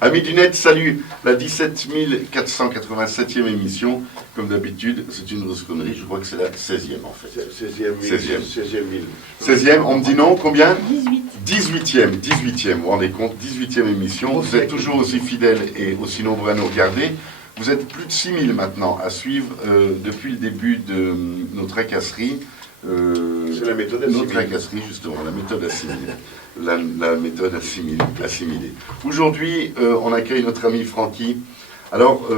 Amis du net, salut. La 17 487e émission, comme d'habitude, c'est une grosse connerie. Je crois que c'est la 16e en fait. 16e, on me dit non, combien 18e, vous vous rendez compte, 18e émission. Vous êtes toujours aussi fidèles et aussi nombreux à nous regarder. Vous êtes plus de 6000 maintenant à suivre depuis le début de nos tracasseries. C'est la méthode assimilée. Notre tracasserie, justement, la méthode assimilée. La méthode assimilée. Aujourd'hui, on accueille notre ami Francky. Alors,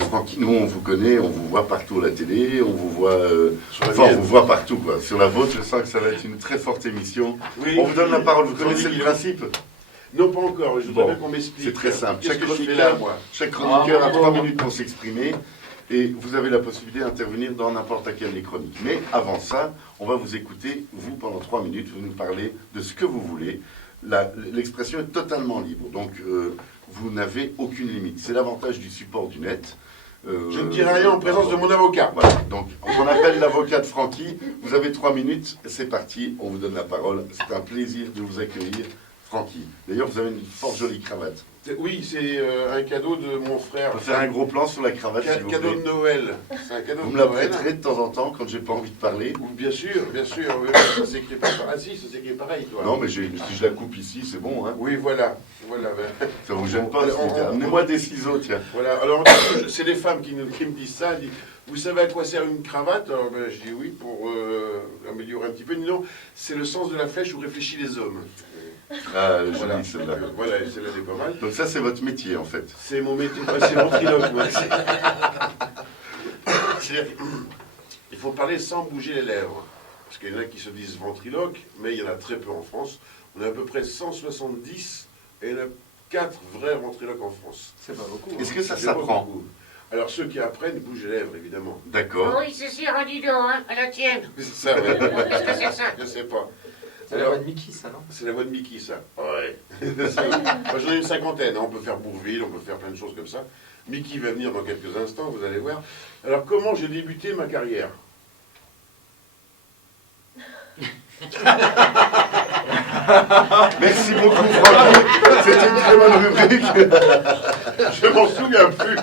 Francky, nous, on vous connaît, on vous voit partout à la télé, on vous voit... on vous voit partout, quoi. Sur la vôtre, je sens que ça va être une très forte émission. Oui, on vous donne la parole, vous connaissez le principe? Non, pas encore, je voudrais bien qu'on m'explique. C'est très simple. Chaque chroniqueur a 3 minutes pour s'exprimer. Et vous avez la possibilité d'intervenir dans n'importe laquelle des chroniques. Mais avant ça, on va vous écouter, vous, pendant 3 minutes, vous nous parlez de ce que vous voulez. L'expression est totalement libre, donc vous n'avez aucune limite. C'est l'avantage du support du net. Je ne dirai rien en présence de mon avocat. Voilà, donc on appelle l'avocat de Francky. Vous avez 3 minutes, c'est parti, on vous donne la parole. C'est un plaisir de vous accueillir, Francky. D'ailleurs, vous avez une fort jolie cravate. Oui, c'est un cadeau de mon frère. On peut faire un gros plan sur la cravate, s'il vous plaît. Cadeau de Noël. C'est un cadeau vous de me la Noël. prêterez de temps en temps quand j'ai pas envie de parler. Bien sûr. Oui, ça s'écrit pas. Ah si, ça s'écrit pareil, toi. Non, mais si je la coupe ici, c'est bon, hein. Oui, voilà. Ça vous gêne pas? Amenez-moi des ciseaux, tiens. Voilà. Alors, c'est les femmes qui me disent ça. Elles disent, vous savez à quoi sert une cravate? Alors, je dis oui, pour améliorer un petit peu. Non, c'est le sens de la flèche où réfléchissent les hommes. Ah, joli celle-là. Voilà, celle-là est pas mal. Donc ça, c'est votre métier, en fait. C'est mon métier, c'est ventriloque, moi. Il faut parler sans bouger les lèvres. Parce qu'il y en a qui se disent ventriloque, mais il y en a très peu en France. On a à peu près 170, et il y en a 4 vrais ventriloques en France. C'est pas beaucoup. Est-ce que ça s'apprend? Alors ceux qui apprennent bougent les lèvres, évidemment. D'accord. Oui, c'est sûr, dis donc, hein, à la tienne. C'est ça, ouais. Qu'est-ce que c'est que ça? Je sais pas. C'est la voix de Mickey, ça, non? C'est la voix de Mickey, ça. Ouais. Moi, j'en ai une cinquantaine. Hein. On peut faire Bourville, on peut faire plein de choses comme ça. Mickey va venir dans quelques instants, vous allez voir. Alors, comment j'ai débuté ma carrière? Merci beaucoup, Francky. C'était une très bonne rubrique. Je m'en souviens plus.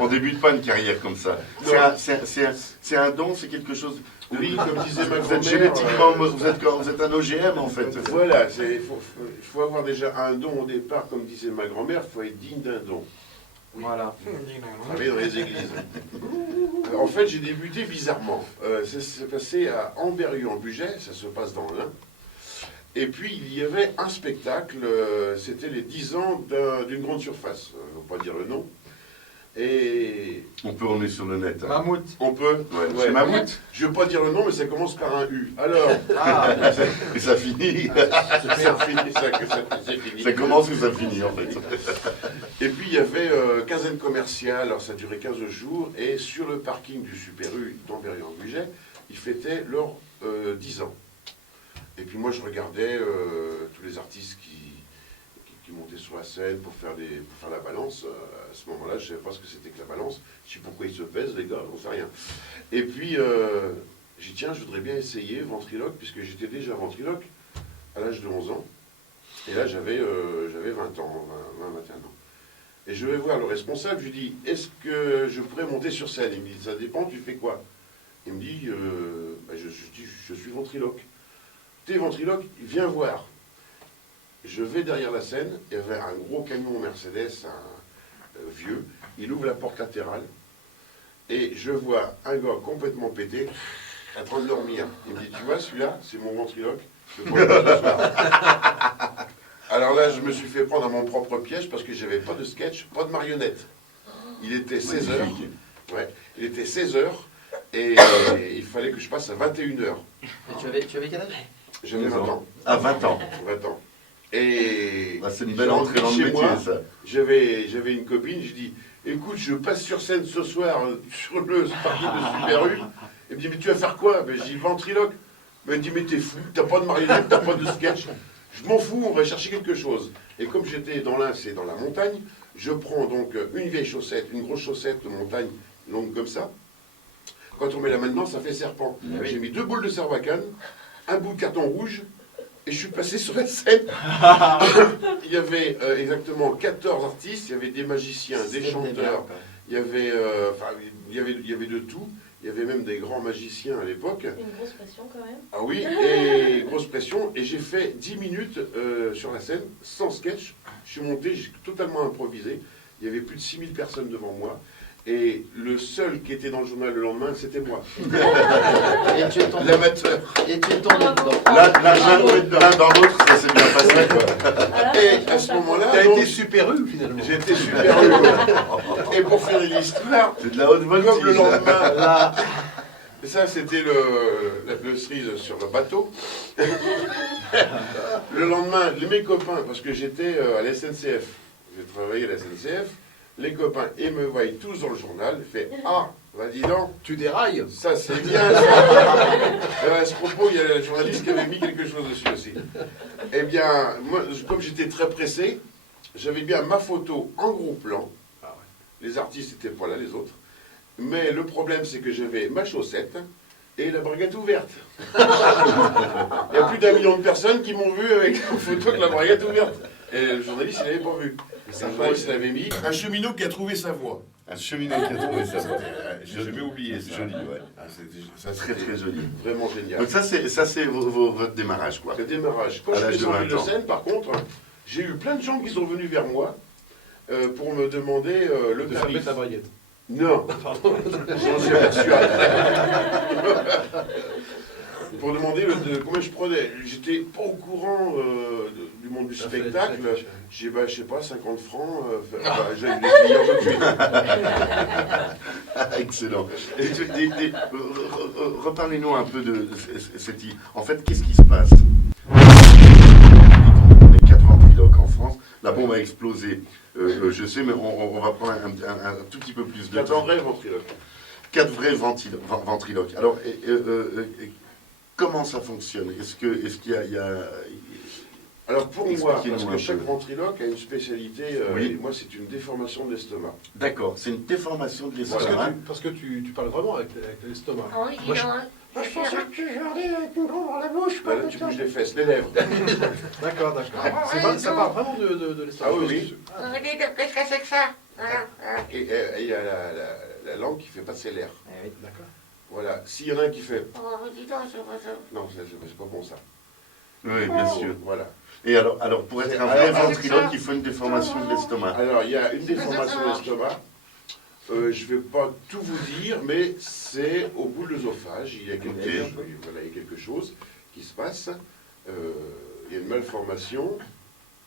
On débute pas une carrière comme ça. C'est un don, c'est quelque chose... Oui, comme disait ma grand-mère... Vous êtes génétiquement... Vous êtes un OGM, en fait. Voilà, il faut avoir déjà un don au départ, comme disait ma grand-mère, il faut être digne d'un don. Oui. Voilà. Travailler dans les églises. En fait, j'ai débuté bizarrement. Ça s'est passé à Amberieu en Bugey, ça se passe dans l'Ain. Et puis, il y avait un spectacle, c'était les 10 ans d'une grande surface. Je ne vais pas dire le nom. Et... On peut emmener sur le net. Hein. Mammouth. On peut. Ouais. C'est Mammouth. Je ne veux pas dire le nom, mais ça commence par un U. Alors... Et ça finit. Ça finit, c'est fini. Ça commence ou ça finit, en fait. Et puis, il y avait quinzaine commerciale, alors ça durait 15 jours, et sur le parking du Super U d'Amberieu en Bugey, ils fêtaient leurs 10 ans. Et puis moi, je regardais tous les artistes qui montaient sur la scène pour faire la balance. À ce moment-là, je ne savais pas ce que c'était que la balance. Je sais pourquoi ils se pèsent, les gars, j'en sais rien. Et puis, j'ai dit, tiens, je voudrais bien essayer ventriloque, puisque j'étais déjà ventriloque à l'âge de 11 ans. Et là, j'avais 20 ans, 21 ans. Et je vais voir le responsable, je lui dis, est-ce que je pourrais monter sur scène? Il me dit, ça dépend, tu fais quoi? Il me dit, je suis ventriloque. T'es ventriloque, viens voir. Je vais derrière la scène, il y avait un gros camion Mercedes, vieux, il ouvre la porte latérale, et je vois un gars complètement pété, en train de dormir. Il me dit, tu vois, celui-là, c'est mon ventriloque, je peux pas le soir. Alors là, je me suis fait prendre à mon propre piège, parce que j'avais pas de sketch, pas de marionnette. Il était 16h, il était 16h, et il fallait que je passe à 21h. Et tu avais quel âge? J'avais 20 ans. À 20 ans. 20 ans. Et c'est une belle entrée dans le métier, ça. J'avais une copine, je dis, écoute, je passe sur scène ce soir sur le parking de Super U. Elle me dit, mais tu vas faire quoi? Je dis, ventriloque. Elle me dit, mais t'es fou, t'as pas de marionnette, t'as pas de sketch. Je m'en fous, on va chercher quelque chose. Et comme j'étais dans l'Ain, c'est dans la montagne, je prends donc une vieille chaussette, une grosse chaussette de montagne longue comme ça. Quand on met la main dedans, ça fait serpent. J'ai mis 2 boules de Sarbacane, un bout de carton rouge, et je suis passé sur la scène. il y avait exactement 14 artistes, il y avait des magiciens, des chanteurs, il y avait, il y avait de tout. Il y avait même des grands magiciens à l'époque. Une grosse pression quand même. Ah oui, et grosse pression. Et j'ai fait 10 minutes sur la scène, sans sketch. Je suis monté, j'ai totalement improvisé. Il y avait plus de 6000 personnes devant moi. Et le seul qui était dans le journal le lendemain, c'était moi. Et tu es tombé, L'amateur. et tu es tombé dedans. L'un dans l'autre, ça s'est bien passé, quoi. Et à ce moment-là, T'as donc, été super eu finalement. j'ai été super heureux. Et pour faire l'histoire, C'est de la haute voltige. comme le là. lendemain, là, ça c'était le cerise sur le bateau. Le lendemain, mes copains, parce que j'étais à la SNCF, j'ai travaillé à la SNCF, les copains, ils me voient tous dans le journal, ils font « Ah, bah dis donc, Tu dérailles. ça c'est bien ça !» À ce propos, il y a un journaliste qui avait mis quelque chose dessus aussi. Eh bien, moi, comme j'étais très pressé, j'avais bien ma photo en gros plan. Les artistes n'étaient pas là, les autres. Mais le problème, c'est que j'avais ma chaussette et la braguette ouverte. Il y a plus d'1 million de personnes qui m'ont vu avec la photo avec la braguette ouverte. Et le journaliste, il n'avait pas vu. Le journaliste l'avait mis. Un cheminot qui a trouvé sa voie. Un cheminot qui a trouvé ça. J'ai jamais oublié ça. Joli, ouais. Ah, ça, Très, très joli. Vraiment génial. Donc ça, c'est votre démarrage, quoi. Le démarrage. Quand À je l'âge suis de descendu 20 de ans. scène, par contre, j'ai eu plein de gens qui sont venus vers moi pour me demander le De fermer tarif. ta baguette. Non, Pardon. j'en suis aperçu après. Pour demander combien je prenais. J'étais pas au courant du monde du spectacle. J'ai dit, je sais pas, 50 francs. J'ai eu des clients tout de suite. Excellent. Reparlez-nous un peu de cette île. En fait, qu'est-ce qui se passe? On est 4 ventriloques en France. La bombe a explosé. Je sais, mais on va prendre un tout petit peu plus de J'attends temps. vrai ventriloque. 4 vrais ventriloques. Alors, comment ça fonctionne? Est-ce qu'il y a... Alors pour moi, Expliquez-nous parce un que chaque peu. ventriloque a une spécialité, Oui. et moi c'est une déformation de l'estomac. D'accord, c'est une déformation de Parce l'estomac. que tu parles vraiment avec l'estomac. Ah oui, dis Moi, je- donc. Moi, je pensais que tu jardais avec une grande dans la bouche. Là, tu bouges les fesses, les lèvres. D'accord. Ah, Ça parle vraiment de l'estomac. Ah oui, oui. Regardez, qu'est-ce que c'est que ça? Voilà. Et il y a la langue qui fait passer l'air. Eh oui. D'accord. Voilà. S'il y en a un qui fait Oh, dis donc, c'est pas ça. non, c'est pas bon ça. Oui, bien sûr. Voilà. Et alors pour être un Alors, vrai avec ventriloque, ça- il faut une déformation de l'estomac. Alors il y a une déformation de l'estomac. Je ne vais pas tout vous dire, mais c'est au bout de l'œsophage. Il y a quelque chose qui se passe. Il y a une malformation.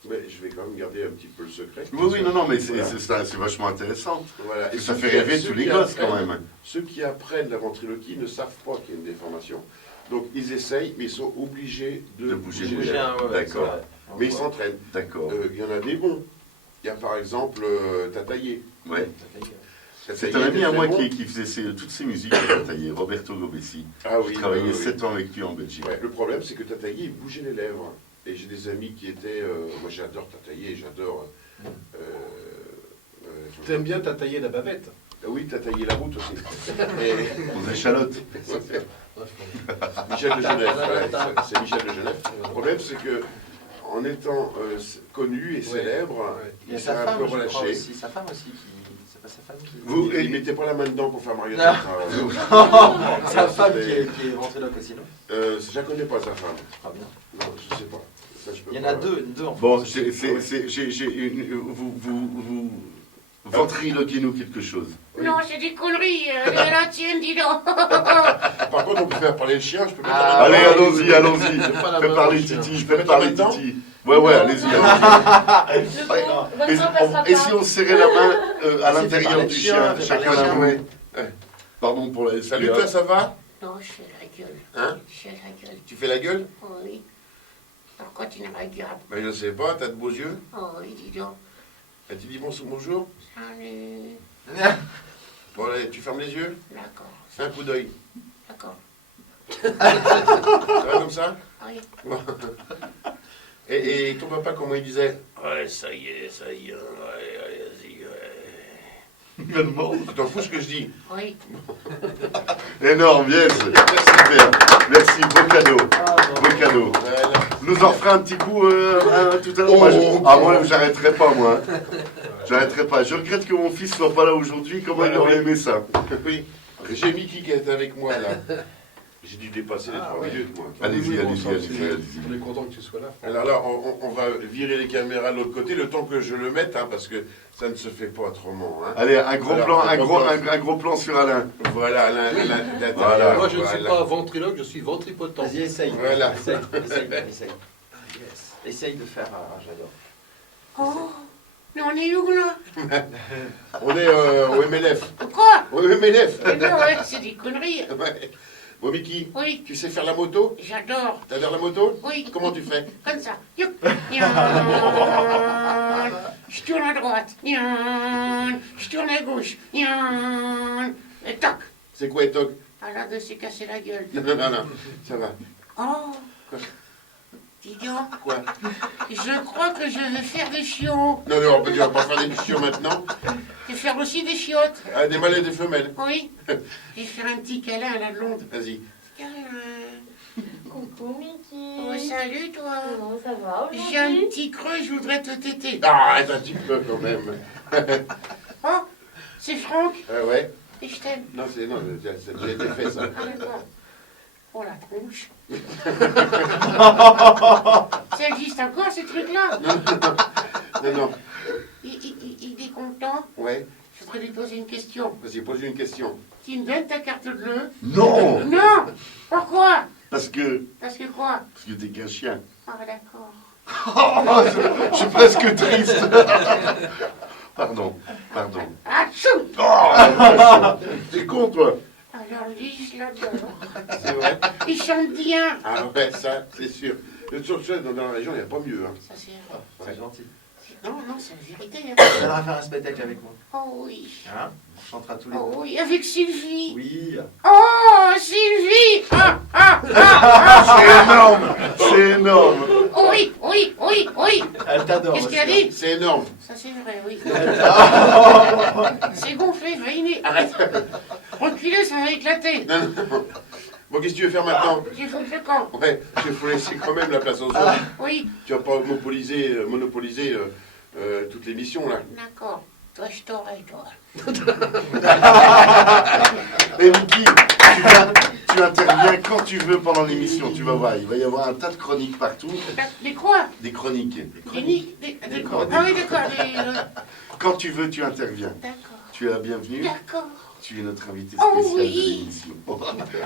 Mais je vais quand même garder un petit peu le secret. Oui, non, mais Voilà. c'est vachement intéressant. Voilà. Et Ça ceux fait qui- rêver ceux tous les qui gosses quand apprennent- même. Ceux qui apprennent la ventriloquie ne savent pas qu'il y a une déformation. Donc ils essayent, mais ils sont obligés de bouger les les lèvres. Bien, ouais, D'accord. c'est vrai. Mais ils s'entraînent. D'accord. Il y en a des bons. Il y a par exemple Tataillé. Ouais. C'est Tataillé un ami était à très moi bon. qui faisait toutes ses musiques à Tataillé, Roberto Gobessi. Ah oui, J'ai travaillé oui. 7 ans avec lui en Belgique. Ouais, le problème, c'est que Tataillé, il bougeait les lèvres. Et j'ai des amis qui étaient... moi, j'adore Tataillé, j'adore... T'aimes bien tailler la bavette. oui, Tataillé la route aussi. Et Aux échalotes. Michel de Genève, voilà, c'est Michel de Genève. Le problème, c'est que en étant connu et célèbre, Il y a il s'est sa un femme, peu je crois relâché. aussi. Sa femme aussi qui. C'est pas sa femme qui. Vous- Il mettait pas la main dedans pour faire Mario Non. Tetra. Sa femme qui est rentrée là aussi, non? Je la connais pas, sa femme. Pas bien. Non, je sais pas. Ça, je peux Il y en pas. a deux en Bon, France. vous ventriloquez-nous quelque chose. Oui. Non, c'est des conneries. La tienne, dis donc. Par contre, on peut faire parler le chien, je peux mettre Ah, la main Allez, dedans. allons-y. Fais pas la Fais main parler au chien. Titi, Je peux fais mettre parler la main dedans Titi. Ouais, allez-y. Le Ouais, pauvre, Et, Vincent passera et si pas. on serrait la main à Si, l'intérieur fais parler du le chien, chien, fais chacun parler le la chien. main. Pardon pour la Salut, toi, ça va? Non, je fais la gueule. Hein? Je fais la gueule. Tu fais la gueule? Oh oui. Pourquoi tu ne regardes pas? Ben, je sais pas, t'as de beaux yeux. Oh oui, dis donc. Et tu dis bonjour. Salut. Bon, allez, tu fermes les yeux. D'accord, Fais un coup d'œil. d'accord. Ça va comme ça? Oui. Et ton papa, comment il disait? Ouais, ça y est, ouais, allez, vas-y, ouais. Il me demande. Tu t'en fous ce que je dis? Oui. Énorme, yes. Super. Merci, beau cadeau. Ah, Beau cadeau. Voilà. Nous en fera un petit coup tout à l'heure. Moi, j'arrêterai pas, moi. J'arrêterai pas. Je regrette que mon fils soit pas là aujourd'hui. Comment il aurait aimé ça? Oui. J'ai Mickey qui est avec moi là. J'ai dû dépasser les 3 ouais. minutes, moi. Allez-y, Oui, allez-y, bon, allez-y, allez-y. On est content que tu sois là. Alors là, on va virer les caméras de l'autre côté, le temps que je le mette, hein, parce que ça ne se fait pas autrement. Hein. Allez, un gros Alors, plan, on un gros plan sur Alain. Voilà, Voilà. Moi, je ne suis pas ventriloque, je suis ventripotent. Vas-y, essaye. Voilà. Essaye. Yes. Essaye de faire. J'adore. Oh, mais on est où là? On est au MLF. Quoi? Au MLF. Eh ben ouais, c'est des conneries. Ouais. Bon, Mickey, Oui, tu sais faire la moto? j'adore. T'adores la moto? Oui. Comment tu fais? Comme ça. Youp. Nyan. Je tourne à droite. Nyan. Je tourne à gauche. Nyan. Et toc. C'est quoi, Etoc? Alors de se casser la gueule. Non, ça va. Oh. Quoi? Dis donc, Quoi? je crois que je vais faire des chiots. Non, on va pas faire des missions maintenant. Je vais faire aussi des chiottes. Ah, des mâles et des femelles. Oui. Je vais faire un petit câlin à la blonde. Vas-y. Câlin. Coucou Mickey. Oh, salut toi. Comment ça va J'ai un aujourd'hui? petit creux, je voudrais te téter. Ah, arrête un petit peu quand même. Oh, c'est Franck Ouais. et je t'aime. Non, ça a déjà été fait, ça. Ah d'accord. Oh la tronche. Ça existe encore ces trucs-là? Non. Il est content. Ouais. Je voudrais lui poser une question. Vas-y, pose une question. Tu me donnes ta carte bleue? Non. Non. Pourquoi? Parce que Parce que quoi? t'es qu'un chien. Ah d'accord. Oh, je suis presque triste. Pardon. Ah tchou. Oh, t'es con, toi. Alors lui, je l'adore. C'est vrai? Il chante bien. Ah ouais, ça, c'est sûr. Sur ce, dans la région, il n'y a pas mieux. Hein. Ça c'est... C'est gentil. Non, c'est la vérité. Tu Hein. viendras faire un spectacle avec moi. Oh oui. Hein? On chantera tous les Oh deux. oui, avec Sylvie. Oui. Oh, Sylvie. C'est énorme. C'est énorme. Oh oui. Elle t'adore. Qu'est-ce aussi, qu'elle a hein. dit? C'est énorme. Ça c'est vrai, oui. C'est gonflé, veiné. Arrête. Reculer, ça va éclater. Non. Bon, qu'est-ce que tu veux faire maintenant? J'ai foutu le camp. Ouais, il faut laisser quand même la place aux autres. Oui, Tu vas pas monopoliser toutes les missions, là. d'accord. Toi, je t'aurai, toi. Et Mickey, tu interviens quand tu veux pendant l'émission. Tu vas voir, il va y avoir un tas de chroniques partout. Des quoi? Des chroniques. Des D'accord. Ah oui, d'accord. Quand tu veux, tu interviens. D'accord. Tu es la bienvenue. D'accord. Tu es notre invité Oh spécial oui. de l'émission.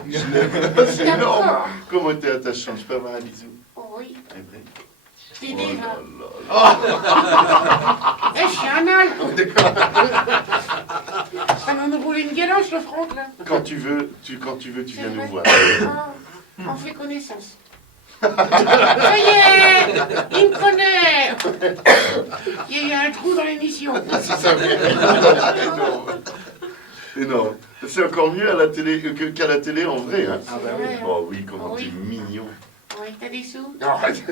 Je l'aime. C'est énorme. D'accord. Comment t'es attachant? Je peux avoir un bisou? Oh oui. C'est vrai. T'es Oh déjà. là là. Eh, je suis un âne. Ça m'a me roulé une galoche, le Franck, là. Quand tu veux, tu C'est viens nous vrai. voir. Ah, on fait connaissance. Ça y est, il me connaît. Il y a eu un trou dans l'émission. C'est ça, Énorme. C'est encore mieux à la télé qu'à la télé en vrai. Hein. Ah bah oui. Ouais. Oh oui, comment Oh oui. t'es mignon. Oui, t'as des sous? Non, arrête.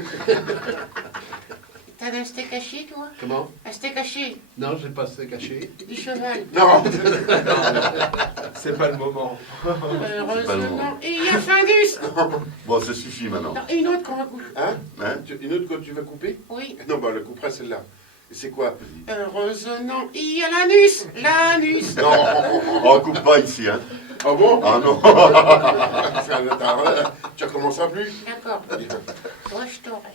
T'as un steak haché, toi? Comment? Un steak haché, Non, j'ai pas assez caché. du cheval. Non. C'est pas le moment. Heureusement. Et il y a Findus. Bon, ça suffit maintenant. Non, une autre qu'on va couper. Hein? Hein? Une autre que tu vas couper? Oui. Non, bah, le couperai celle-là. Et c'est quoi? Heureusement, il y a l'anus. L'anus. Non. On coupe pas ici, hein. Ah bon? Ah non. Tu recommenceras plus? D'accord. Toi, je t'aurai.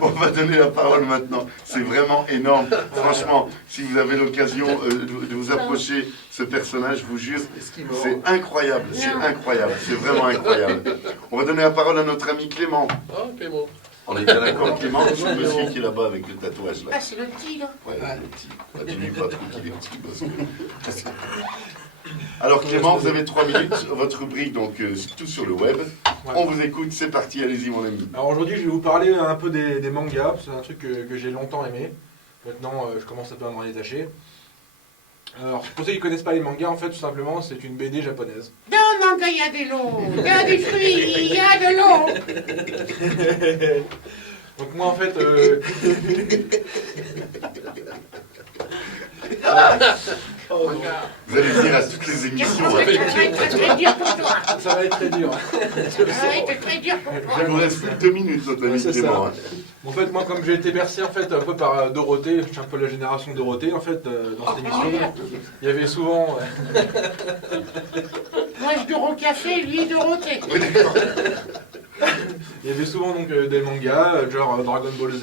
On va donner la parole maintenant. C'est vraiment énorme. Franchement, si vous avez l'occasion de vous approcher ce personnage, je vous jure, c'est incroyable. C'est incroyable. C'est vraiment incroyable. On va donner la parole à notre ami Clément. Oh, Clément. On est bien d'accord, Clément, c'est le monsieur qui est là-bas avec le tatouage là. Ah, c'est le petit, là. Ouais, le petit. Ah, dis-lui pas trop qu'il est petit parce que... Alors Clément, vous avez 3 minutes, votre rubrique donc tout sur le web. Ouais. On vous écoute, c'est parti, allez-y mon ami. Alors aujourd'hui, je vais vous parler un peu des mangas. C'est un truc que j'ai longtemps aimé. Maintenant, je commence un peu à m'en détacher. Alors, pour ceux qui ne connaissent pas les mangas, en fait, tout simplement, c'est une BD japonaise. Dans le manga, il y a de l'eau. Il y a des fruits. Il y a de l'eau. Donc moi, en fait, Oh, non. Vous allez le dire à toutes les Je émissions. pense hein. que ça va être très dur pour toi. Ça va être très dur. Ça va être très dur pour toi. Il nous reste plus que 2 minutes, notre ami Ouais, c'est Clément. ça. En fait, moi, comme j'ai été bercé en fait un peu par Dorothée, je suis un peu la génération Dorothée en fait dans cette émission. Il y avait souvent, Moi, je dors au café, lui, Dorothée. il y avait souvent donc des mangas, genre Dragon Ball Z,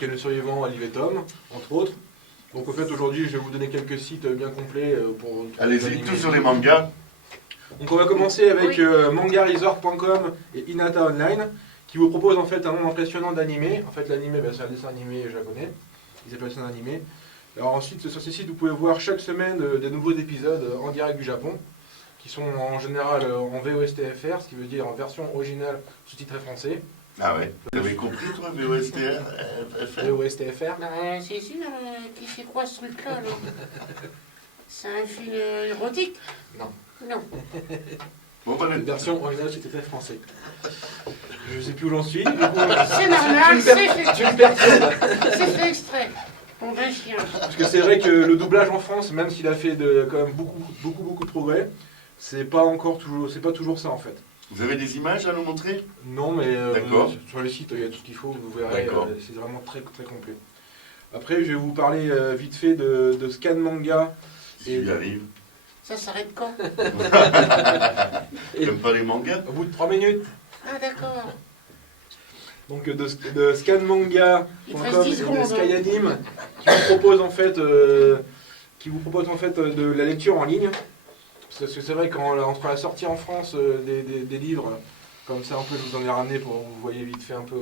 Ken le Survivant, Olive et Tom, entre autres. Donc en fait, aujourd'hui, je vais vous donner quelques sites bien complets pour. Allez-y, animer. tout sur les mangas. Donc on va commencer avec Oui. mangaresort.com et Hinata Online, qui vous propose en fait un nombre impressionnant d'animés. En fait, l'animé, c'est un dessin animé japonais. Ils appellent ça un animé. Alors ensuite, sur ces sites, vous pouvez voir chaque semaine des nouveaux épisodes en direct du Japon, qui sont en général en VOSTFR, ce qui veut dire en version originale sous-titrée français. Ah ouais. Vous avez compris, toi, VOSTR VOSTFR. C'est sûr, qui fait quoi ce truc-là, là C'est un film érotique? Non. Non. Bon, voilà. Version originale sous-titrée français. Je sais plus où j'en suis. C'est normal, c'est fait, Tu me perturbes. c'est fait extrait. Bon, ben, chien. Parce que c'est vrai que le doublage en France, même s'il a fait quand même beaucoup de progrès, c'est pas toujours ça en fait. Vous avez des images à nous montrer? Non, mais D'accord. sur le site, il y a tout ce qu'il faut, vous verrez, D'accord. c'est vraiment très complet. Après, je vais vous parler vite fait de Scan Manga. Si j'y arrive. Ça s'arrête quand? Et J'aime pas les mangas. au bout de 3 minutes, Ah, d'accord. donc de scanmanga.com Il te reste 10 et de secondes, Skyanime, qui vous propose en fait, de la lecture en ligne. Parce que c'est vrai qu'entre la sortie en France des livres, comme ça un peu, je vous en ai ramené pour que vous voyez vite fait un peu.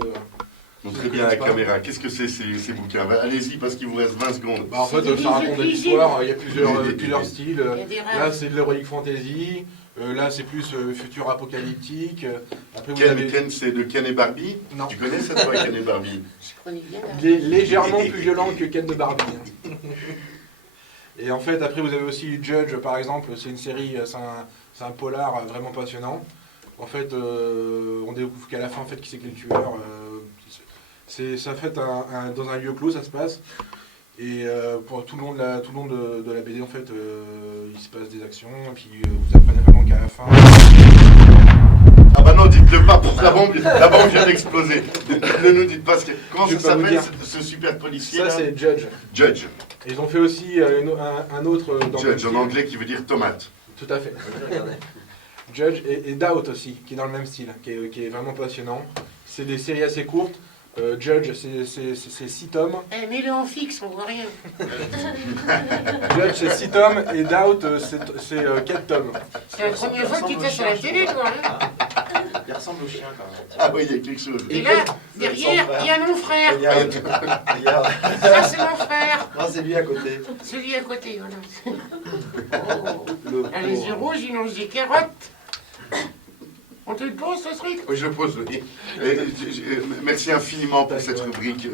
Montrez bien à la caméra. Qu'est-ce que c'est ces bouquins? Allez-y, parce qu'il vous reste 20 secondes. Bah, en fait, C'est des ça raconte livres des histoires, il y a Des- plusieurs styles. Il y a des Là, rêves. c'est de l'heroic fantasy. Là, c'est plus futur apocalyptique. Après, vous avez. Ken, c'est de Ken et Barbie? Non. Tu connais ça, toi, Ken et Barbie? Je connais bien. Il est légèrement plus violent que Ken de Barbie. hein. Et en fait, après, vous avez aussi Judge, par exemple. C'est une série, c'est un polar vraiment passionnant. En fait, on découvre qu'à la fin, en fait, qui c'est que les tueurs. Ça fait dans un lieu clos, ça se passe. Et pour tout le long de la BD, en fait, il se passe des actions. Et puis, vous apprenez vraiment qu'à la fin. Ah bah non, dites-le pas pour la bombe vient d'exploser. Ne nous dites pas comment Je ça vais pas vous s'appelle dire. ce super policier Ça, là c'est Judge. Judge. Et ils ont fait aussi un autre dans le même Judge en style. anglais qui veut dire tomate. Tout à fait. Judge et Doubt aussi, qui est dans le même style, qui est vraiment passionnant. C'est des séries assez courtes. Judge, c'est 6 tomes. Eh, mets-le en fixe, on voit rien. Judge, c'est 6 tomes. Et Doubt, c'est 4 tomes. C'est la première fois que tu testes à la télé, toi. Hein. Il ressemble au chien quand même. Ah oui, il y a quelque chose. Et là, derrière, il y a mon frère. Regarde. Ça, c'est mon frère. Non, c'est lui à côté. Celui à côté, voilà. Oh. Le Ah, les yeux rouges, ils longent des carottes. On te le pose, ce truc? Oui, je pose, oui. Merci infiniment pour cette rubrique,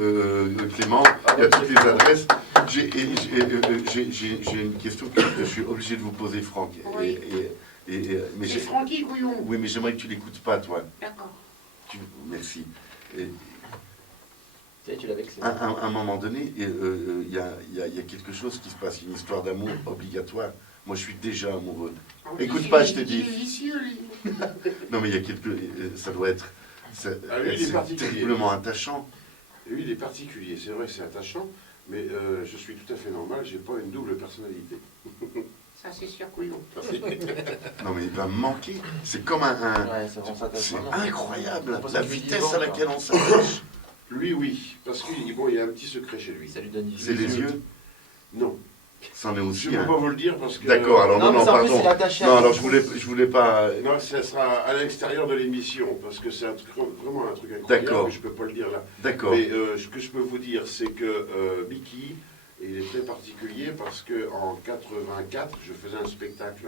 Clément. Il y a toutes les adresses. J'ai une question que je suis obligé de vous poser, Franck. Oui. Mais C'est Francky Couillon. oui, mais j'aimerais que tu l'écoutes pas, toi. D'accord. Merci. Tu l'as vexé. À un moment donné, il y a quelque chose qui se passe, une histoire d'amour obligatoire. Moi, je suis déjà amoureux. Écoute pas, je te dis. Il est vicieux, lui. Non, mais il y a ça doit être Ah, lui, il est c'est particulier. terriblement attachant. Lui, il est particulier. C'est vrai que c'est attachant, mais je suis tout à fait normal. J'ai pas une double personnalité. Ça, c'est sûr, Couillon. Non, mais il va me manquer. C'est comme un Ouais, ça rend ça c'est attachant. incroyable, On la pense vitesse qu'il à est laquelle on s'attache. Lui, oui, parce qu'il bon, il y a un petit secret chez lui. Ça lui donne du C'est les yeux. Non, C'en est je aussi. ne peux Hein. pas vous le dire parce que. D'accord, alors non, mais non, ça, en plus, pardon. il est attaché à Non, son alors pouce. je voulais pas. Non, ça sera à l'extérieur de l'émission parce que c'est un truc, vraiment un truc incroyable. D'accord. Mais je peux pas le dire là. D'accord. Mais ce que je peux vous dire, c'est que Mickey, il est très particulier parce que en 84, je faisais un spectacle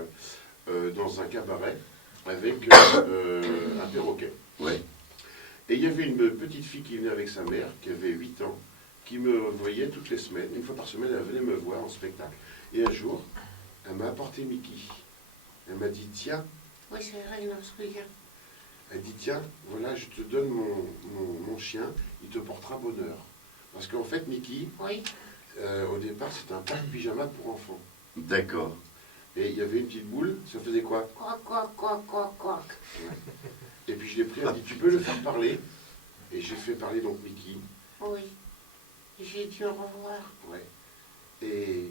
dans un cabaret avec un perroquet. Ouais. Et il y avait une petite fille qui venait avec sa mère, qui avait 8 ans, qui me voyait toutes les semaines. Une fois par semaine, elle venait me voir en spectacle. Et un jour, elle m'a apporté Mickey. Elle m'a dit, tiens, Oui, c'est vrai, non, ce que je dis. elle dit, tiens, voilà, je te donne mon chien, il te portera bonheur. Parce qu'en fait, Mickey, Oui. Au départ, c'était un parc pyjama pour enfants. D'accord. Et il y avait une petite boule, ça faisait quoi? Quoi, quoi, quoi, quoi, quoi. Et puis je l'ai pris, elle m'a dit, tu peux le faire parler? Et j'ai fait parler donc Mickey. Oui. J'ai dû au revoir. Ouais. Et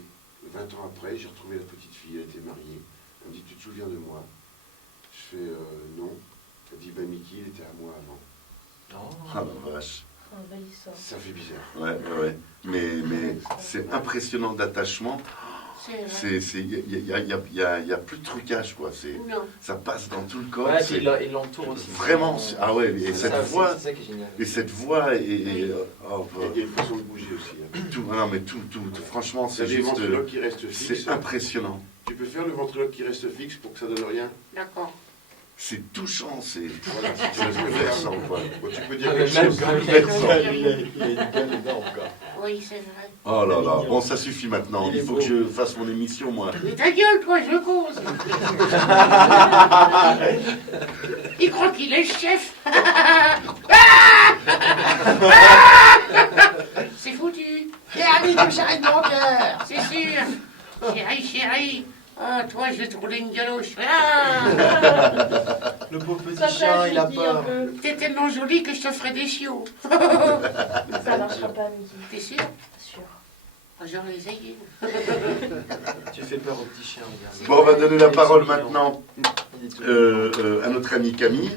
20 ans après, j'ai retrouvé la petite fille, elle était mariée. Elle me dit, tu te souviens de moi? Je fais, non. Elle dit, ben Mickey, il était à moi avant. Ah la vache. Envahissant. Ça fait bizarre. Ouais, ouais, ouais. Mais c'est impressionnant d'attachement. C'est vrai. Il y a plus de trucage, quoi. Non. Ça passe dans tout le corps. Ouais, c'est puis il l'entoure aussi. vraiment. Ah ouais, et C'est cette ça, voix, c'est ça qui est génial. et cette voix, oh, Il y a une façon de bouger aussi. Hein. tout, non mais tout, franchement, Il y c'est a des juste, ventriloques qui restent fixes. c'est impressionnant. Tu peux faire le ventriloque qui reste fixe pour que ça donne rien. D'accord. C'est touchant, c'est Voilà, si tu veux bouleversant, quoi. Bon, tu peux dire Ah, mais quelque même chose. quand il a une gueule énorme, quoi. Oui, c'est vrai. Oh là là, bon, ça suffit maintenant. Il Il est faut beau. que je fasse mon émission, moi. Mais ta gueule, toi, je cause. Il croit qu'il est chef. C'est foutu. Et ami du charrette de mon cœur. C'est sûr. Chérie, chérie. Ah, toi, je vais te rouler une galoche. Ah, Le pauvre petit Ça chien, il a Mickey, un peur. peu. t'es tellement jolie que je te ferai des chiots. Ça marchera pas, Mickey. T'es sûr? Sûr. Ah, j'aurais essayé. Tu fais peur au petit chien, regarde. Bon, on va donner la Il est parole mignon. maintenant Il est tout mignon. à notre amie Camille.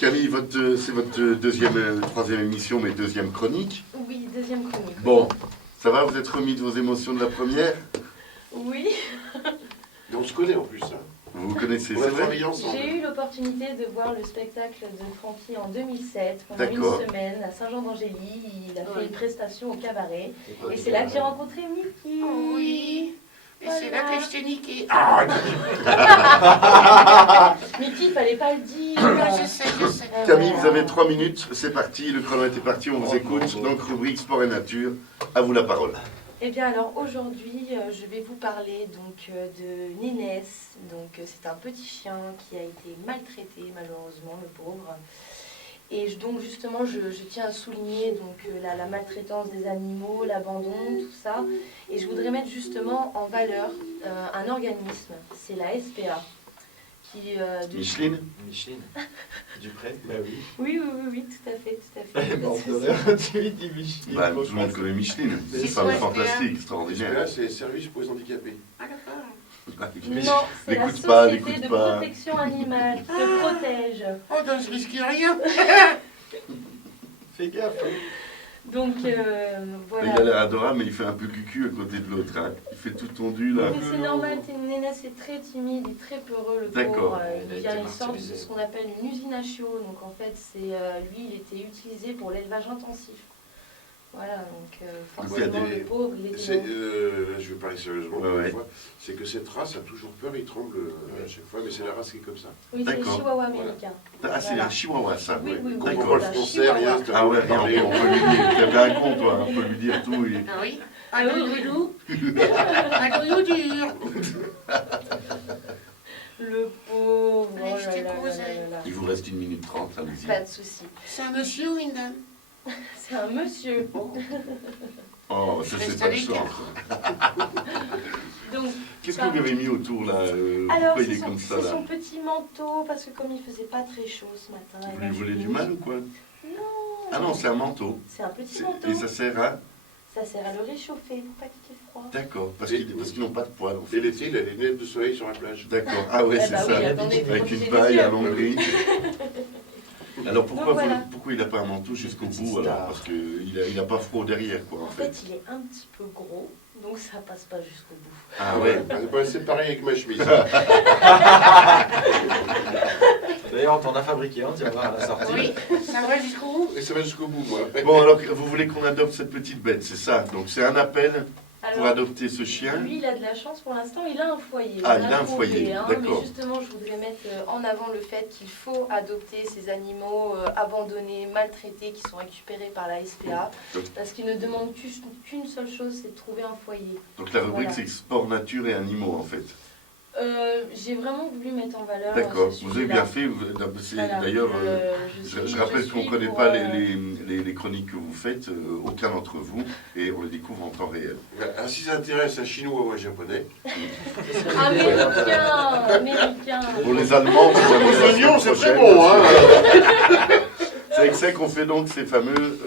Camille, c'est votre troisième émission, mais deuxième chronique. Oui, deuxième chronique. Bon, ça va, vous êtes remis de vos émotions de la première? Oui, Et on se connaît en plus. Hein. Vous vous connaissez, On c'est a vrai? travaillé ensemble. j'ai eu l'opportunité de voir le spectacle de Francky en 2007, pendant D'accord. une semaine, à Saint-Jean-d'Angély. Il a fait Oui. une prestation au cabaret. toi, Et tu c'est là vas- que j'ai rencontré Mickey. Oh oui. Et c'est là Voilà. que je t'ai niqué. Mickey, il fallait pas le dire. Ah, je sais, je sais. Camille, vous avez 3 minutes, c'est parti, le chrono est parti, on vous écoute. Donc, rubrique sport et nature, à vous la parole. Eh bien alors aujourd'hui, je vais vous parler donc de Nénès. Donc c'est un petit chien qui a été maltraité malheureusement, le pauvre. Et donc justement, je tiens à souligner donc la maltraitance des animaux, l'abandon, tout ça. Et je voudrais mettre justement en valeur un organisme, c'est la SPA. Qui, Micheline? Micheline. Dupré. Bah oui. Oui, tout à fait, tout à fait. Bon, Parce que c'est- tu lui dis Micheline. Bah, tout le monde connaît Micheline. C'est C'est une femme quoi, fantastique, Parce que extraordinaire. là, c'est service pour les handicapés. Ah, d'accord. Non, c'est la N'écoute pas, société n'écoute de pas. protection animale qui te protège. Oh, donc je risque rien. Fais gaffe. Donc Il voilà. a l'air adorable, mais il fait un peu cucu à côté de l'autre. Hein. Il fait tout tendu, là. Mais c'est normal, Nénès est très timide et très peureux, le D'accord. pauvre. Il a Il vient été une sorte de martyrisé. ce qu'on appelle une usine à chiots. Donc en fait, c'est lui, il était utilisé pour l'élevage intensif. Voilà, donc il y a forcément, des- le pauvre, il C'est, était... là, je vais parler sérieusement Ouais, encore ouais. une fois. C'est que cette race a toujours peur, il tremble à chaque fois, mais c'est la race qui est comme ça. Oui, c'est le D'accord. chihuahua américain. Ah, c'est un chihuahua, ça. Oui, ouais. oui, oui. On comprend D'accord. le français, rien, c'est Ah ouais, à parler. on peut lui dire, t'es bien con, toi. On peut lui dire tout. Ah oui. Un doudou. Un doudou dur. Le pauvre, Allez, oh je là t'ai là causé. là là là. Il vous reste 1 minute 30, allez-y. Pas de souci. C'est un monsieur ou une dame? C'est un monsieur. Oh, ça, c'est Reste pas de à l'écart. chance. Donc, Qu'est-ce que vous lui avez mis autour, là alors, Pourquoi il c'est est comme ça, c'est là son petit manteau, parce que comme il faisait pas très chaud ce matin... Vous eh ben, lui je voulez l'ai du mis. mal ou quoi Non. Ah non, c'est un manteau. C'est un petit C'est- manteau. Et ça sert à... Ça sert à le réchauffer pour pas qu'il ait froid. D'accord, parce qu'ils n'ont pas de poils, en fait. Et l'été, il a des lunettes de soleil sur la plage. D'accord, ah ouais, Eh c'est bah ça. oui, attendez, faut Avec protéger une les paille yeux. à longuerie. Alors pourquoi, Donc, voilà. pourquoi il n'a pas un manteau jusqu'au Petite bout alors? star. Parce qu'il n'a pas froid derrière, quoi, en En fait. fait, il est un petit peu gros, donc ça passe pas jusqu'au bout. Ah ouais. C'est pareil avec ma chemise. D'ailleurs, on t'en a fabriqué un, tu vas voir à la sortie. Oui. Ça va jusqu'au bout? Et ça va jusqu'au bout, moi. Bon, alors vous voulez qu'on adopte cette petite bête, c'est ça? Donc c'est un appel pour Alors, adopter ce chien. lui, il a de la chance pour l'instant, il a un foyer. Ah, On il a un trouvé, foyer, hein, d'accord. Mais justement, je voudrais mettre en avant le fait qu'il faut adopter ces animaux abandonnés, maltraités, qui sont récupérés par la SPA, parce qu'ils ne demandent qu'une seule chose, c'est de trouver un foyer. Donc la rubrique Voilà. c'est sport, nature et animaux en fait. J'ai vraiment voulu mettre en valeur D'accord, ce vous avez sujet-là. bien fait. Voilà, D'ailleurs, je rappelle suis qu'on ne connaît pour, pas les chroniques que vous faites, aucun d'entre vous, et on les découvre en temps réel. Ah, si ça intéresse un chinois ou un japonais. Américain. Pour les Allemands, vous avez Les la oignons, semaine c'est très prochaine, bon, hein. C'est avec ça qu'on fait donc ces fameux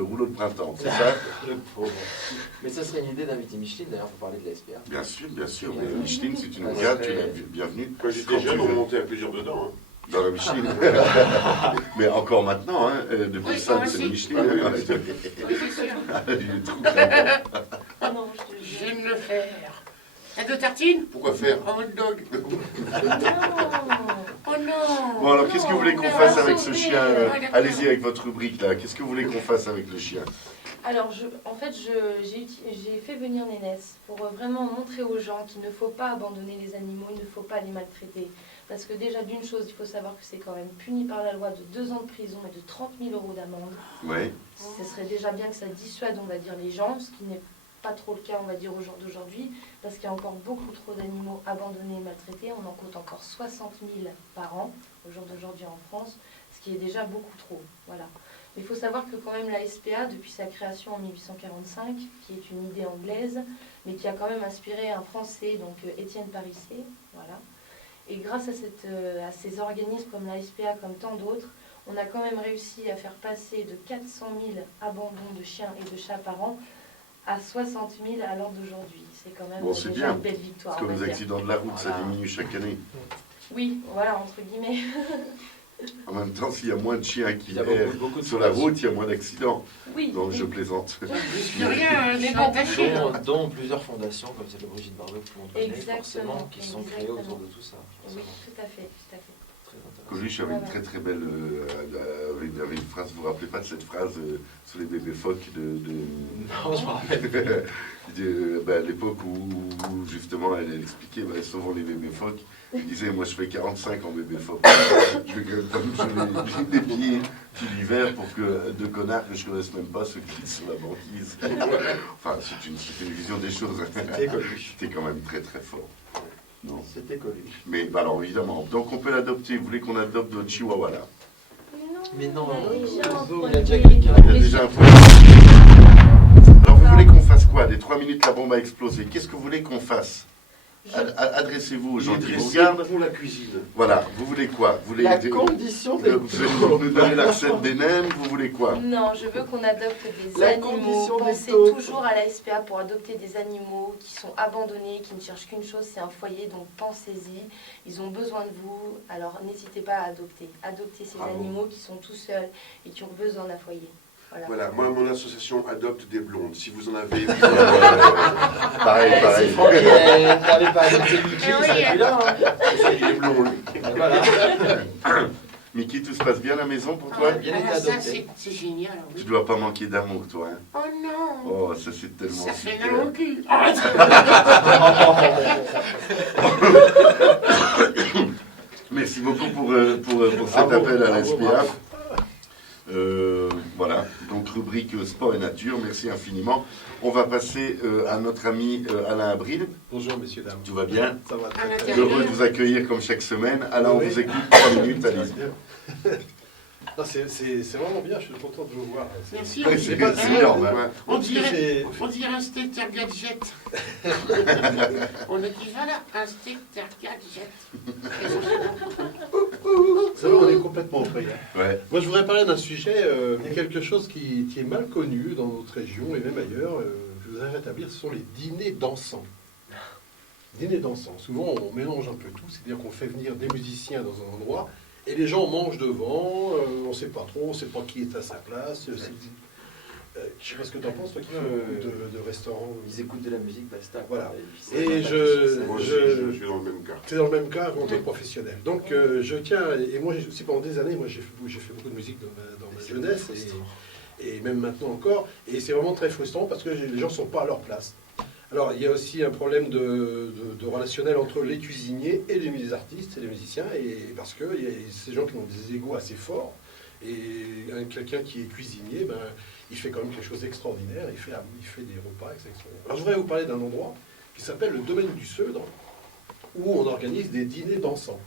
rouleaux de printemps, c'est ça? Le pauvre. Mais ça serait une idée d'inviter Micheline d'ailleurs pour parler de la SPA. Bien sûr, bien sûr. Mais Micheline, si tu nous Ah, regardes, ça tu es serait- la bienvenue. Quand j'étais jeune, on montait à plusieurs dedans. Hein. Dans la Micheline. Mais encore maintenant, hein, depuis Oui, ça, moi c'est la aussi. Micheline. Oui, c'est sûr. Il est trop content. Ah non, je te jure. J'aime le faire. T'as deux tartines? Pourquoi faire En hot dog. Non. Oh non. Bon, alors, qu'est-ce que vous voulez qu'on Non, fasse non, avec ce non, chien non, d'accord. Allez-y avec votre rubrique, là. Qu'est-ce que vous voulez qu'on fasse avec le chien? Alors, j'ai fait venir Nénès pour vraiment montrer aux gens qu'il ne faut pas abandonner les animaux, il ne faut pas les maltraiter. Parce que déjà, d'une chose, il faut savoir que c'est quand même puni par la loi de 2 ans de prison et de 30 000 € d'amende. Oui. Ce serait déjà bien que ça dissuade, on va dire, les gens, ce qui n'est pas trop le cas, on va dire, au jour d'aujourd'hui, parce qu'il y a encore beaucoup trop d'animaux abandonnés et maltraités. On en compte encore 60 000 par an, au jour d'aujourd'hui en France, ce qui est déjà beaucoup trop. Voilà. Mais il faut savoir que quand même la SPA, depuis sa création en 1845, qui est une idée anglaise, mais qui a quand même inspiré un Français, donc Étienne Parisset, voilà. Et grâce à ces organismes comme la SPA, comme tant d'autres, on a quand même réussi à faire passer de 400 000 abandons de chiens et de chats par an à 60 000 à l'heure d'aujourd'hui. C'est quand même Bon, c'est déjà bien, une belle victoire. Parce que on va les dire. accidents de la route, ça Voilà. diminue chaque année. Oui, voilà, entre guillemets. En même temps, s'il y a moins de chiens qui Il y a errent beaucoup de sur la fondations. route, il y a moins d'accidents. Oui. Donc, oui. je plaisante. Je rien, je Mais suis bon, attaché. Dont plusieurs fondations, comme celle de Brigitte Bardot que l'on connaît Exactement, forcément, qui sont créées exactement. autour de tout ça. Oui, forcément. tout à fait, tout à fait. Très intéressant. Coluche avait une très très belle avait une phrase, vous vous rappelez pas de cette phrase sur les bébés phoques Non, je me rappelle. à l'époque où justement elle expliquait sauvons les bébés phoques, il disait moi je fais 45 en bébé phoque, je vais quand même j'ai des billets tout l'hiver pour que deux connards que je connaisse même pas se quittent sur la banquise. Enfin c'est une vision des choses. C'était Coluche. C'était quand même très très fort. Non. C'était Coluche. Mais bah, alors évidemment, donc on peut l'adopter. Vous voulez qu'on adopte votre chihuahua là? Mais non, il y a déjà un il y a déjà premier. quelqu'un. Il y a déjà un peu. Alors vous voulez qu'on fasse quoi? Des 3 minutes, la bombe a explosé. Qu'est-ce que vous voulez qu'on fasse? Adressez-vous aux gens qui vous regardent. pour la cuisine. Voilà, vous voulez quoi? Vous voulez La condition de vous voulez nous donner la recette des nems? Vous voulez quoi? Non, je veux qu'on adopte des La animaux. condition des Pensez taupes. toujours à la SPA pour adopter des animaux qui sont abandonnés, qui ne cherchent qu'une chose, c'est un foyer. Donc pensez-y. Ils ont besoin de vous. Alors n'hésitez pas à adopter. Adoptez ces Bravo. animaux qui sont tout seuls et qui ont besoin d'un foyer. Voilà. Voilà, moi, mon association adopte des blondes. Si vous en avez. Pareil, Si pareil. Franck n'avait pas adopté Mickey, Eh il oui, serait plus là. hein. Il est blond, lui. Et voilà. Mickey, tout se passe bien à la maison pour Ah, toi? bien été ah, ça, adopté. c'est génial. Tu Oui. dois pas manquer d'amour, toi. Hein? Oh non. Oh, ça c'est tellement Ça fait super. mal au cul. Merci beaucoup pour cet Bravo, appel à la bravo, SPA. bravo. Voilà, donc rubrique sport et nature, merci infiniment. On va passer à notre ami Alain Abril. Bonjour, messieurs, dames. Tout va bien? Ça va À très, très l'intérieur. Heureux de vous accueillir comme chaque semaine. Alain, on Oui. vous écoute 3 minutes, bien. allez-y. Non, c'est vraiment bien, je suis content de vous voir. Merci. Oui, c'est pas- c'est énorme. Hein. Ouais. On Parce que dirait un steak gadget. On est qui va là? Un steak gadget. Ça va, on est complètement prêts. Hein. Ouais. Moi, je voudrais parler d'un sujet, il y a quelque chose qui est mal connu dans notre région et même ailleurs. Je voudrais rétablir, ce sont les dîners dansants. Dîner dansant. Souvent, on mélange un peu tout, c'est-à-dire qu'on fait venir des musiciens dans un endroit et les gens mangent devant, on ne sait pas trop, on ne sait pas qui est à sa place. Je ne sais pas ce que tu en penses, toi qui fais beaucoup de restaurants. Ils écoute de la musique, basta. Voilà. puis ça Et va pas je- sur scène. Moi aussi, Je- je suis dans le même cas. C'est dans le même cas, compteur professionnel. Donc je tiens, et moi aussi pendant des années, moi j'ai fait beaucoup de musique dans ma jeunesse, et même maintenant encore, et c'est vraiment très frustrant parce que les gens ne sont pas à leur place. Alors il y a aussi un problème de relationnel entre les cuisiniers et les artistes et les musiciens, et parce qu'il y a ces gens qui ont des égos assez forts, et quelqu'un qui est cuisinier, ben, il fait quand même quelque chose d'extraordinaire, il fait des repas extraordinaires. Alors je voudrais vous parler d'un endroit qui s'appelle le domaine du Seudre, où on organise des dîners dansants.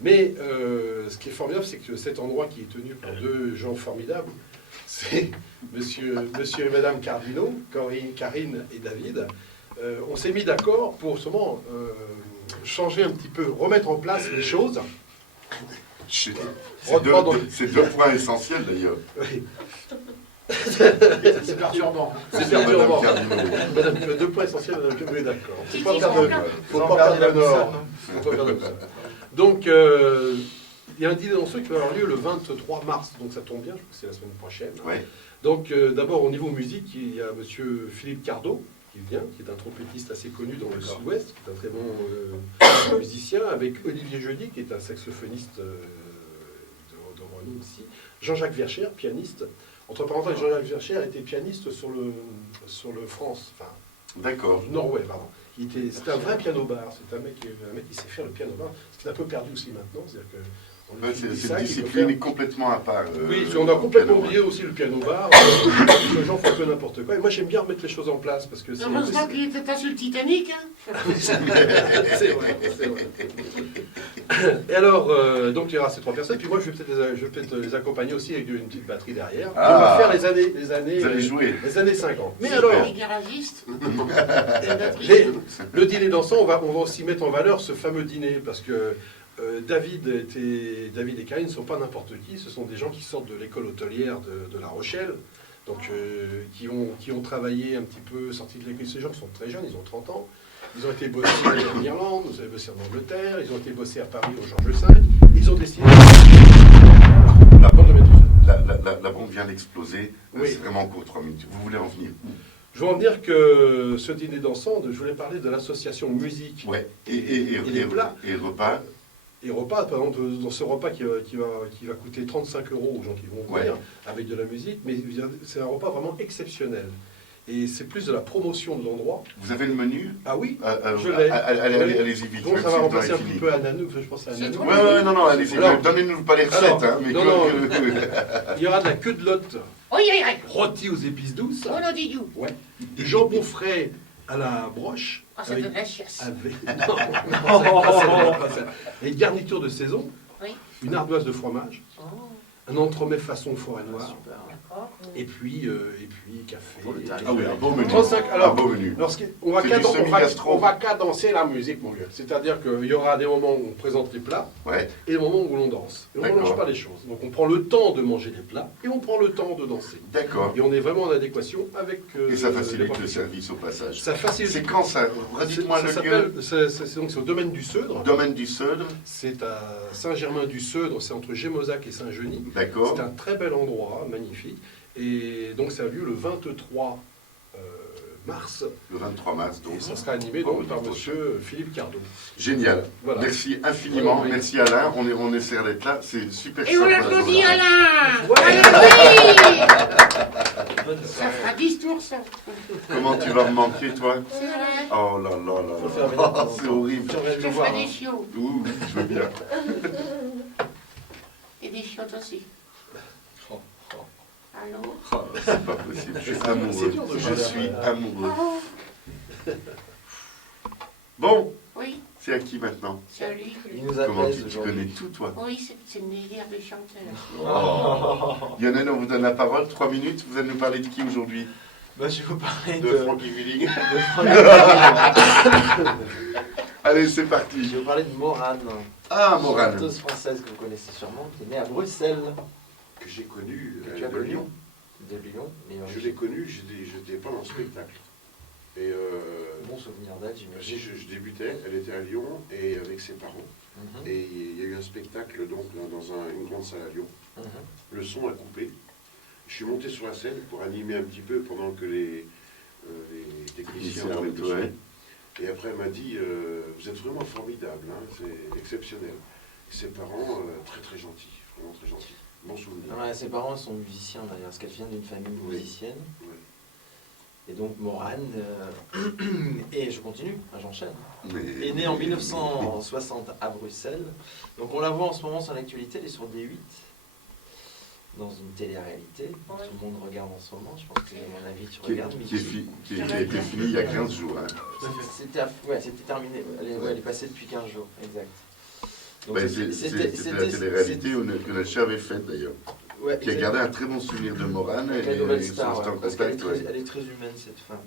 Mais ce qui est formidable, c'est que cet endroit qui est tenu par deux gens formidables, c'est monsieur et madame Cardinaux, Karine et David. On s'est mis d'accord pour justement changer un petit peu, remettre en place les choses. C'est deux points essentiels d'ailleurs. Oui. C'est perturbant. C'est perturbant. Madame Cardinaux. Madame, deux points essentiels, madame Cardinaux, d'accord. Si, Faut si, pas perdre le nord. Faut pas perdre le nord. Donc, il y a un dîner danseux qui va avoir lieu le 23 mars, donc ça tombe bien, je crois que c'est la semaine prochaine. Ouais. Donc, d'abord, au niveau musique, il y a monsieur Philippe Cardot, qui vient, qui est un trompettiste assez connu dans le sud-ouest, qui est un très bon musicien, avec Olivier Jeudi, qui est un saxophoniste de renom aussi, Jean-Jacques Verchères, pianiste. Entre parenthèses, Jean-Jacques Verchères était pianiste sur le France, enfin, D'accord. Norway, pardon. C'était un vrai piano-bar, c'est un mec qui sait faire le piano-bar, ce qui est un peu perdu aussi maintenant, c'est-à-dire que... C'est une discipline complètement à part. Oui, on a complètement oublié aussi le piano-bar, les gens font un peu n'importe quoi, et moi j'aime bien remettre les choses en place, parce que c'est... Heureusement qu'il était pas sur le Titanic, hein. C'est vrai, c'est vrai. Et alors, donc il y aura ces trois personnes, puis moi je vais peut-être les accompagner aussi avec une petite batterie derrière. Et on va faire les années 50. Mais Super. alors, Les garagistes. le dîner dansant, on va aussi mettre en valeur ce fameux dîner, parce que David et Karine ne sont pas n'importe qui, ce sont des gens qui sortent de l'école hôtelière de La Rochelle, donc qui ont travaillé un petit peu, sortis de l'école. Ces gens qui sont très jeunes, ils ont 30 ans. Ils ont été bossés en Irlande, ils ont bossé en Angleterre, ils ont été bossés à Paris au Georges V. Ils ont décidé La bombe vient d'exploser. Oui. C'est vraiment court, 3 minutes. Vous voulez en venir? Je veux en dire que ce dîner dansant, je voulais parler de l'association musique Ouais. et les plats. Et repas. Et repas, par exemple, dans ce repas qui va coûter 35 € aux gens qui vont venir, avec de la musique, mais c'est un repas vraiment exceptionnel. Et c'est plus de la promotion de l'endroit. Vous avez le menu? Ah oui, je l'ai. Allez-y vite. Donc même ça si va le temps remplacer est un fini. petit peu à Nanou, je pense à Nanou. Non, allez-y. Alors, Donnez-nous pas les recettes. alors, Hein, mais non, il y aura de la queue de lotte Oui, oui, oui. rôtie aux épices douces, Oh, non, dis you. du jambon frais à la broche, Oh, c'est de la chiasse. et une garniture de saison, Oui. une ardoise de fromage, Oh, un entremets façon forêt noire, Super. d'accord. et puis café. Pour le tarif. Ah oui, un beau menu. 35, alors, un beau menu. on va C'est du semi-gastro. on va cadencer la musique, mon vieux. C'est-à-dire qu'il y aura des moments où on présente les plats Ouais. et des moments où l'on danse. Et on ne D'accord. mélange pas les choses. Donc on prend le temps de manger les plats et on prend le temps de danser. D'accord. Et on est vraiment en adéquation avec... Et ça les facilite le professionnels. service au passage. Ça facilite. C'est quand ça? Redites-moi Ça le s'appelle- lieu. c'est donc c'est au domaine du Seudre. Domaine du Seudre. C'est à Saint-Germain-du-Seudre, c'est entre Gémozac et Saint-Genis. D'accord. C'est un très bel endroit, magnifique. Et donc ça a lieu le 23 mars. Le 23 mars. Et Donc. ça sera animé donc par monsieur Philippe Cardot. Génial. Voilà. Merci infiniment. Voilà. Merci Alain. On essaie d'être là. C'est super Et on sympa. applaudit Alain. Ouais. Oui. Ça fera 10 tours, ça. Comment tu vas me manquer, toi? C'est vrai. Oh là là Faut faire là venir là. ton- C'est horrible. Tu reviens Je nous voir, ferai hein. des chiots. Ouh, oui, je veux bien. Et des chiottes aussi. Allô? Oh, c'est pas possible. Je suis C'est amoureux. dur de Je parler suis après. amoureux. Oh, Bon, oui, c'est à qui maintenant? c'est lui. Il nous Comment apaise tu connais aujourd'hui. tout, toi? Oui, c'est une meilleure des chanteurs. Oh. Lionel, on vous donne la parole. 3 minutes. Vous allez nous parler de qui aujourd'hui? Bah, je vais vous parler De de Frankie Willing. Allez, c'est parti. Je vais vous parler de Morane, Ah, Morane. chanteuse française que vous connaissez sûrement, qui est née à Bruxelles, Que j'ai connu que tu as de connue, Lyon. de Lyon. Et Je l'ai connu, j'étais pas en spectacle. Et bon souvenir d'elle, j'imagine. je débutais, elle était à Lyon et avec ses parents. Mhm, Et il y a eu un spectacle donc dans une grande salle à Lyon. mhm. Le son a coupé. Je suis monté sur la scène pour animer un petit peu pendant que les techniciens parlaient de son. Ouais. Et après, elle m'a dit vous êtes vraiment formidable, hein, c'est exceptionnel. Et ses parents, très très gentils, vraiment très gentils. Bon souvenir. Ouais, ses parents sont musiciens d'ailleurs, parce qu'elle vient d'une famille Oui. musicienne. Ouais. Et donc Morane, et je continue, j'enchaîne, Mais- est née en 1960 à Bruxelles. Donc on la voit en ce moment sur l'actualité, elle est sur D8. dans une télé-réalité. Ouais. Tout le monde regarde en ce moment. Je pense que, à mon avis, tu Qui, regardes. qui a été fini il y a 15 jours. Hein. C'était terminé. Elle est passée depuis 15 jours, exact. Donc, Ben, c'était la télé-réalité que notre chef avait faite d'ailleurs. ouais, Qui a gardé un très bon souvenir de Morane. avec Et la nouvelle ils sont star. restés en Ouais, parce qu'elle est, contact. elle est très humaine, cette femme.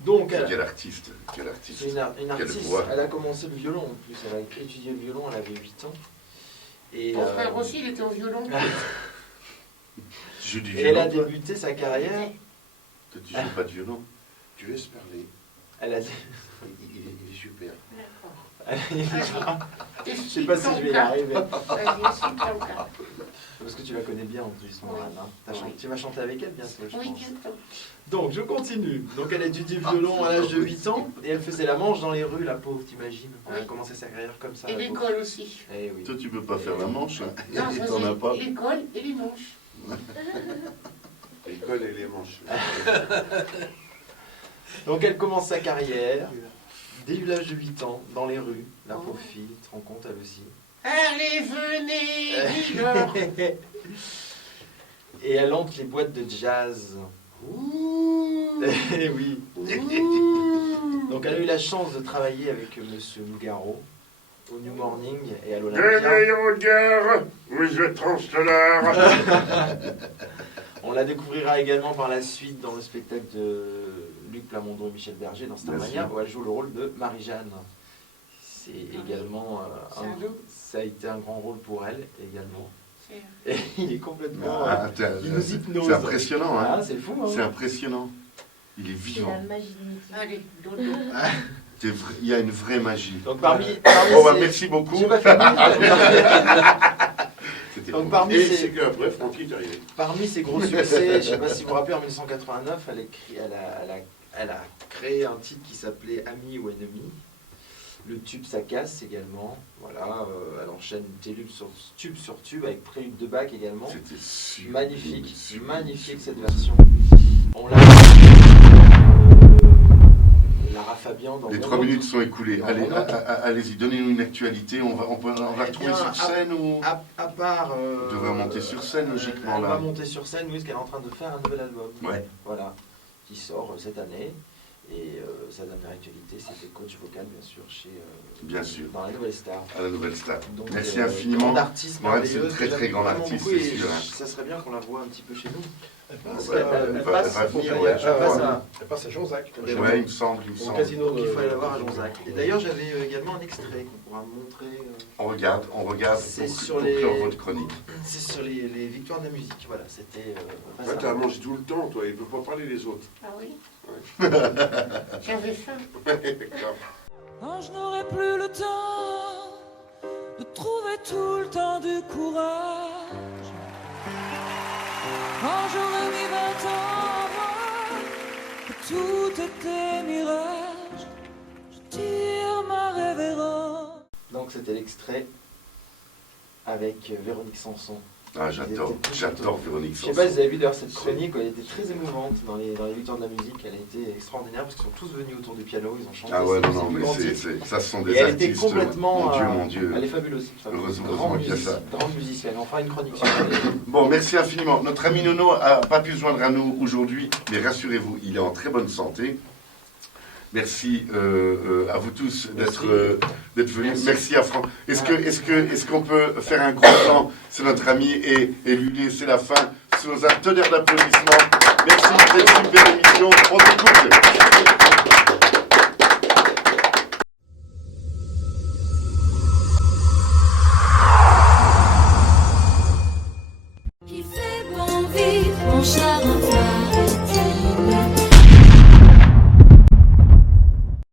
Donc, Et elle, quel artiste. Quel artiste. c'est une artiste. voix. Elle a commencé le violon en plus. Elle a étudié le violon, elle avait 8 ans. Et, Ton frère aussi, il était au violon. Tu joues du et elle a violon, toi débuté sa carrière. Toi, tu joues pas de violon. Tu laisses parler. Elle a, Il est super. D'accord. je sais pas si je vais y arriver. Vas-y, explique ton cas. Parce que tu la connais bien en plus, Morane. Hein. Tu vas chanter avec elle bientôt, je Oui, pense. bientôt. Donc, je continue. Donc, elle a étudié le violon à l'âge de 8 ans et elle faisait la manche dans les rues, la pauvre, t'imagines. Elle a Oui. commencé sa carrière comme ça. Et la pauvre. l'école aussi. Eh oui. Toi, tu peux pas faire la manche. Hein. Non, Et ça t'en as pas. c'est l'école et les manches. L'école et les manches. Donc, elle commence sa carrière dès l'âge de 8 ans, dans les rues. La Oh. pauvre fille, tu te rends compte, elle aussi. Allez, venez, dis-leur. Et elle hante les boîtes de jazz. Ouh. Eh oui. Ouh. Donc, elle a eu la chance de travailler avec Monsieur Nougaro au New Morning et à De l'Olympia. meilleure guerre, vous êtes transstellaire. On la découvrira également par la suite dans le spectacle de Luc Plamondon et Michel Berger dans Bien Starmania, sûr. où elle joue le rôle de Marie-Jeanne. C'est également ça a été un grand rôle pour elle également. C'est- Et il est complètement. Ah, il nous hypnose. c'est impressionnant. Hein. Ah, c'est fou. Hein. C'est impressionnant. Il est C'est la vivant. magie du métier. Allez, dodo. Il y a une vraie magie. Donc parmi Bon, bah, ces- merci beaucoup. J'ai pas fini. C'était Donc cool. parmi Et ces, c'est qu'après, Francky est arrivé. Parmi ses gros succès, je ne sais pas si vous vous rappelez, en 1989, elle a créé un titre qui s'appelait Ami ou Ennemi. Le tube ça casse également. Voilà, elle enchaîne tube sur tube avec Prélude de Bach également. C'était super. Magnifique, super. magnifique cette version. On l'a Lara Fabian dans Les Mon 3 Autre. minutes sont écoulées. Non, Allez, non. allez-y, donnez-nous une actualité. On va Eh retrouver bien, sur scène ou À part. On devrait monter sur scène, logiquement, Elle là. va monter sur scène, oui, parce qu'elle est en train de faire un nouvel album. Ouais. Voilà, qui sort cette année. Et sa dernière actualité, c'était coach vocal, bien sûr, Bien sûr. dans la Nouvelle Star. à la nouvelle star. Donc, Merci infiniment. grande artiste Morane, c'est une merveilleuse, très, que très j'aime grande vraiment artiste, beaucoup, c'est et sûr, hein. ça serait bien qu'on la voit un petit peu chez nous. Elle passe, Ouais, Elle elle passe, va venir, elle ouais. passe à Jean-Jacques. Ouais, Ouais, il me semble. Au casino Donc il faut aller la de voir à Jonzac. Et d'ailleurs, j'avais également un extrait qu'on pourra montrer. On regarde C'est pour, sur pour les- clore votre chronique. C'est sur les victoires de la musique. Voilà, c'était. Ouais, t'as mangé tout le temps, toi. Il ne peut pas parler les autres. Ah oui. J'avais faim. D'accord. Quand je n'aurai plus le temps de trouver tout le temps du courage, quand j'aurai mis 20 ans à voir que tout était mirage, je tire ma révérence. Donc c'était l'extrait avec Véronique Sanson. Ah, j'adore Véronique Je sais Sanson. pas si vous avez vu d'ailleurs cette chronique, elle était très émouvante dans les victoires de la musique. Elle a été extraordinaire parce qu'ils sont tous venus autour du piano, ils ont chanté. Ah ouais, ses- non, ses non, plus mais grands titres. ça ce sont des Et elle était artistes. complètement. Mon Dieu. Elle est fabuleuse. cette femme. Heureusement qu'il y a ça. Grande musicienne. On fera une chronique sur elle. Bon, merci infiniment. Notre ami Nono n'a pas pu se joindre à nous aujourd'hui, mais rassurez-vous, il est en très bonne santé. Merci à vous tous d'être venus. Merci à Franck. Est-ce qu'on peut faire un gros plan sur notre ami et lui laisser la fin sous un tonnerre d'applaudissements. Merci pour cette super émission.